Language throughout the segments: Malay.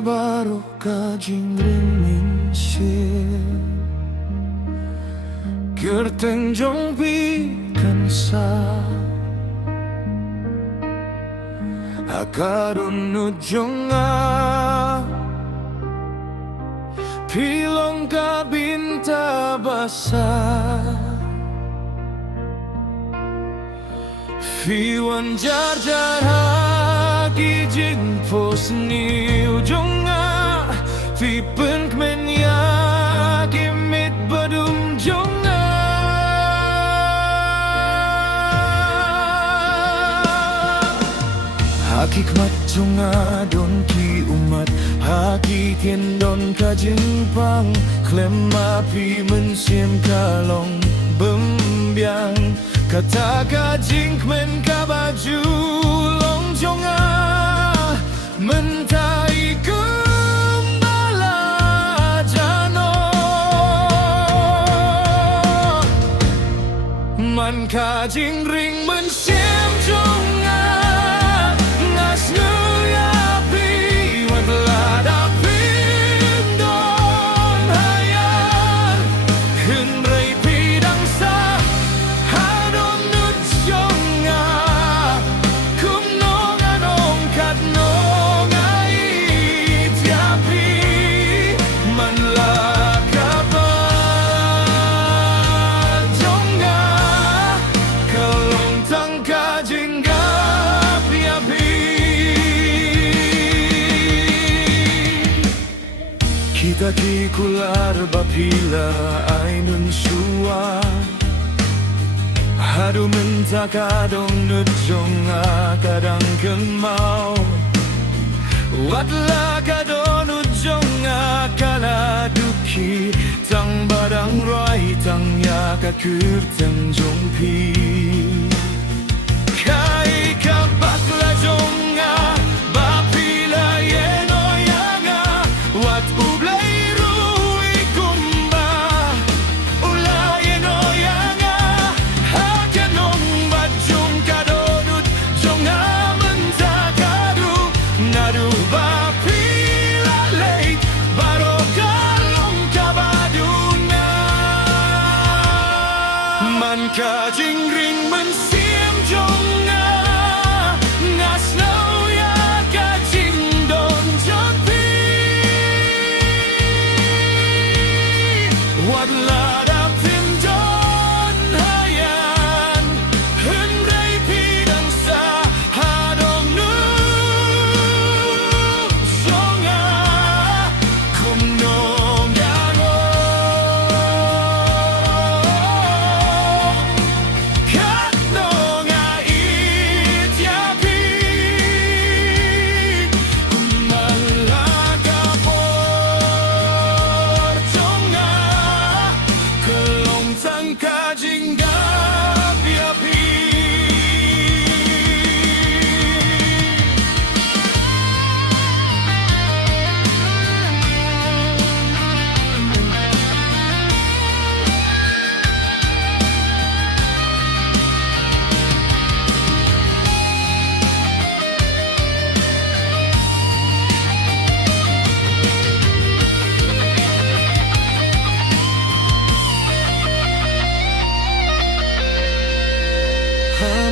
baru kajing ring min xiên Kër tình trong bi cần xa Akarun ujung Pilong ka binta basah Fiwan jar jar hagi jing pos ni ujung Fi pen kmen ya kimit badum jong Hakikmat junga don ki umat Haki tien don ka jingpang Klem api mensiam kalong bembiang Kata ka jingkmen ka baju long jonga Mentai kembala jano Man ka jing ring mensiam jonga Kita ki kular bapila ainun shua Hadu minta kadong nujong kadang kemau Watla kadon ujong kala duki Tang badang roi tang ya kakur tang jong pi Kai kapakla jonga bapila yeno yanga Wat ublay Man ka jing ring men siam jonga Ngas nau ya ka jing don jon pi Wat la da pim don hayan Hun rei pi dan sa ha dong nu songa Kum nong yang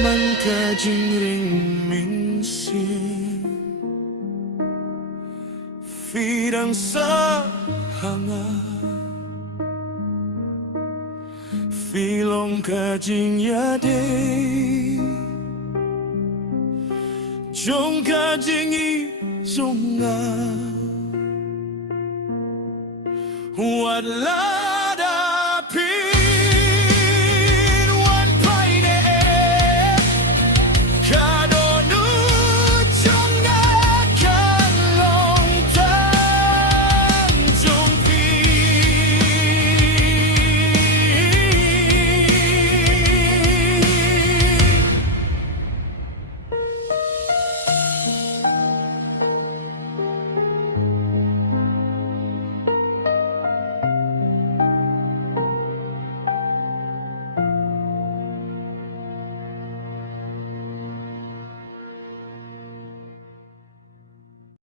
Man ka jing ring min xiên Phi đang xa hanga Phi long ka jing ya de Jong ka jing i jong Wat la